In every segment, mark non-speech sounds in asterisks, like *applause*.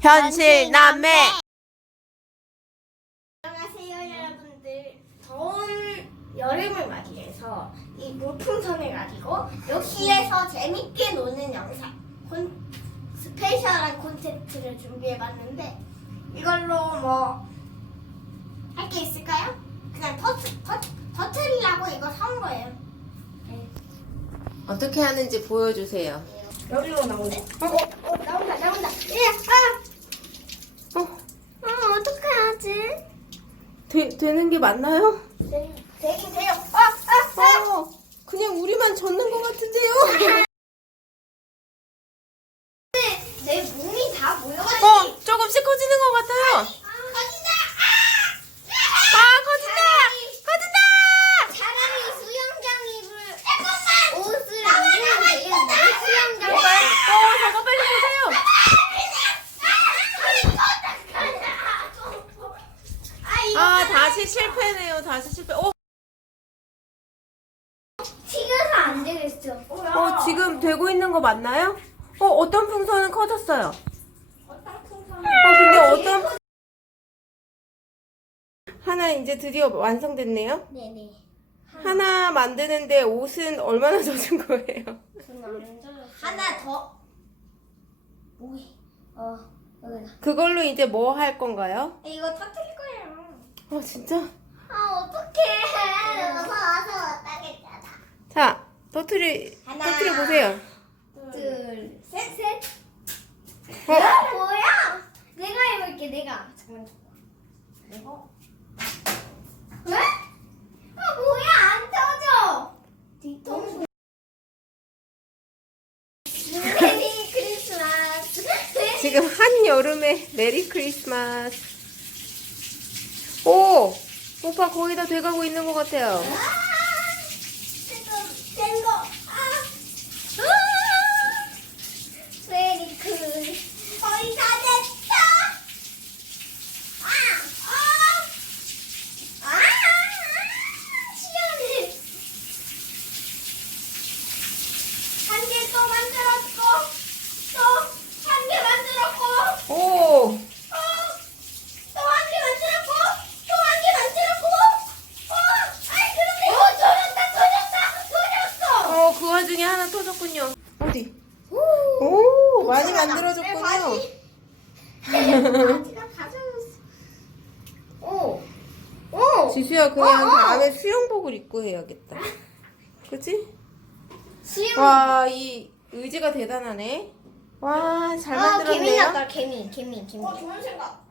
현실 남매. 안녕하세요 여러분들 더운 여름을 맞이해서 이 물풍선을 가지고 욕실에서 재밌게 노는 영상 콘, 스페셜한 콘텐츠를 준비해봤는데 이걸로 뭐 할 게 있을까요? 그냥 터트, 터, 터트리려고 이거 사온 거예요 네. 어떻게 하는지 보여주세요. 여기로 나오네 어, 어, 어 나온다 나온다 예, 아! 어떡하지? 되, 되는 게 맞나요? 네, 되긴 돼요 아! 아! 아! 어, 그냥 우리만 젖는 것 같은데요? 내 몸이 다 모여가지고 어, 조금씩 커지는 것 같아요. 커진다! 아, 커진다! 커진다! 차라리 수영장 입을 옷을 입으면 되겠네 수영장 어, 저거 빨리 보세요. 아, 다시 실패네요. 다시 실패. 어, 튀겨서 안 되겠어 어, 지금 되고 있는 거 맞나요? 어, 어떤 풍선은 커졌어요. 어, 근데 어떤 하나 이제 드디어 완성됐네요. 네네 하나 만드는데 옷은 얼마나 *laughs* 젖은 거예요? 하나 더 뭐해 어 여기다 그걸로 이제 뭐 할 건가요? 이거 터뜨릴 거예요 어, 진짜? 아 어떡해 너무 와서 왔다 했잖아 자, 터트리, 하나. 터트려 보세요. 둘 셋 셋 어, 아, 뭐야? 내가 해볼게 내가 잠깐만 이거 왜? 아 뭐야 안 터져 뒤통수 메리 크리스마스 지금 한 여름에 메리 크리스마스. 오! 오빠 거의 다 돼가고 있는 것 같아요. 아, 된거 아, 아, 메리 크리스마스 거의 다 됐다 아, 아, 아, 시원해 한 개 또 만들었고 또 한 개 만들었고 오! 또 한 개 만들었고 또 한 개 만들었고 어 아이 그런데 어 터졌다 터졌다 터졌어 어, 그 와 중에 하나 터졌군요. 어디? 오, 많이 만들어졌군요. *laughs* 바지가 다 젖었어 오 오. 지수야, 그냥 어, 어. 다음에 수영복을 입고 해야겠다. 그치? 수영 와, 이 의지가 대단하네. 와, 잘 아 개미 만들었네요. 났다 개미 개미 개미 어 좋은 생각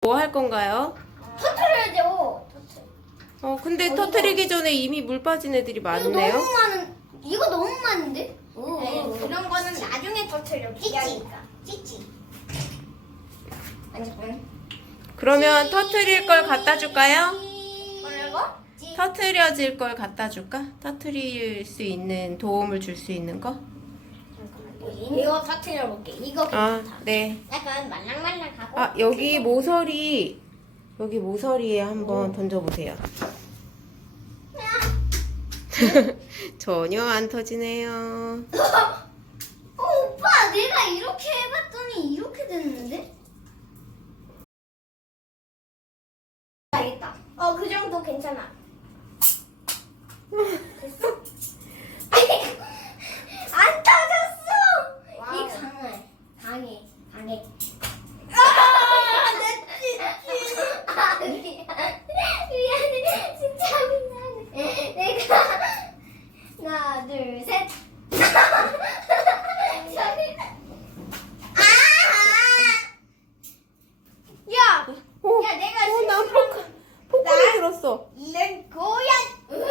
뭐 할 건가요? 어, 근데 어디가? 터트리기 전에 이미 물 빠진 애들이 많네요. 너무 많은 이거 너무 많은데? 네, 그런 거는 나중에 터트려 기가니까 찌찌 아니 잠깐 그러면 터트릴 걸 갖다 줄까요? 뭐라고? 터트려질 걸 갖다 줄까? 터트릴 수 있는 도움을 줄 수 있는 거? 이거 터트려 볼게 이거 아, 네. 약간 말랑말랑하고 아, 여기 모서리 여기 모서리에 한번 던져 보세요. *laughs* 전혀 안 터지네요. 어, 오빠 내가 이렇게 해봤더니 이렇게 됐는데? 알겠다 어 그 정도 괜찮아 됐어? 안 터졌어 이 강해 강해 강해 아, 내 찌찌. 아, 미안해. 미안해. 진짜 미안해. 내가 하나, 둘, 셋. 저리. 아! 야! 오, 야, 내가 어, 난 실수로- 포크, 들었어. 이런 고얀. 응?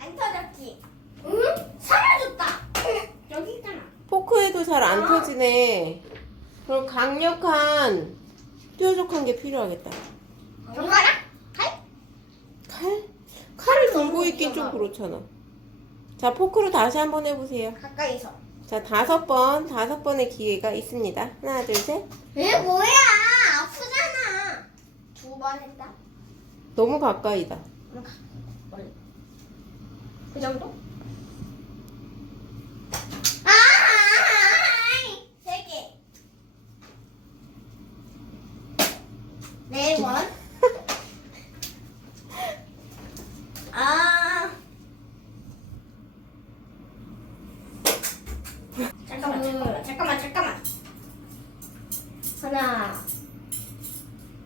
안 터졌지? 응? 사라졌다. *laughs* 여기 있잖아. 포크에도 잘 안 아. 터지네. 그럼 강력한 뾰족한 게 필요하겠다. 정말아? 칼? 칼? 칼을 들고 있긴 좀. 그렇잖아. 자, 포크로 다시 한번 해보세요. 가까이서. 자, 다섯 번, 다섯 번의 기회가 있습니다. 하나, 둘, 셋. 에 뭐야? 아프잖아. 두 번 했다. 너무 가까이다. 그 정도? 아! 아 세 개. 네 번. 아. 잠깐만, 잠깐만, 잠깐만, 잠깐만. 하나,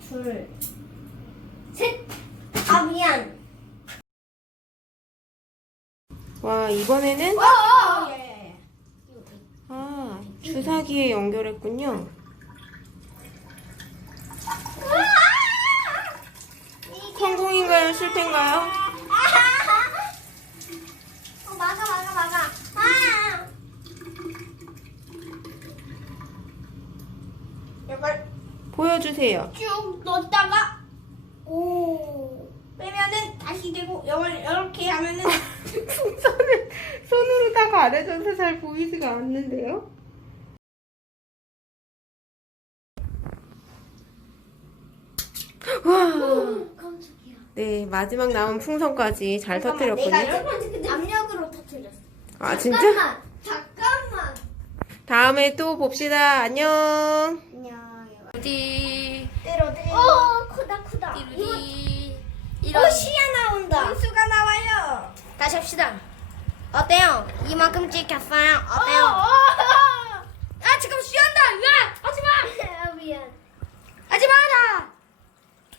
둘. 어, 어. 예, 예. 아 주사기에 연결했군요. 성공인가요? 실패인가요? 어, 막아, 막아, 막아. 아! 이걸 보여주세요. 쭉 넣었다가, 다시 되고, 이걸 이렇게 하면은, *laughs* 풍선을 손으로 다 가려져서 잘 보이지가 않는데요? 와, 깜짝이야. 네 마지막 남은 풍선까지 잘 내가 터뜨렸군요. 이렇게 압력으로 터뜨렸어. 아 진짜? 잠깐만, 잠깐만. 다음에 또 봅시다. 안녕. 안녕. 어디? 다시 합시다. 어때요? 이만큼 찍혔어요. 어때요? 어, 아 지금 쉬한다. 야 하지 마. 어. 미안. 하지 마라.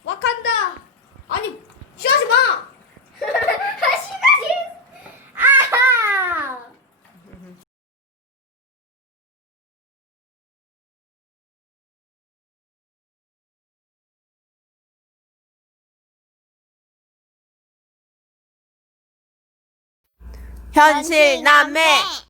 와칸다. 아니 쉬하지 마. 하시마시. 아하. 현실 남매.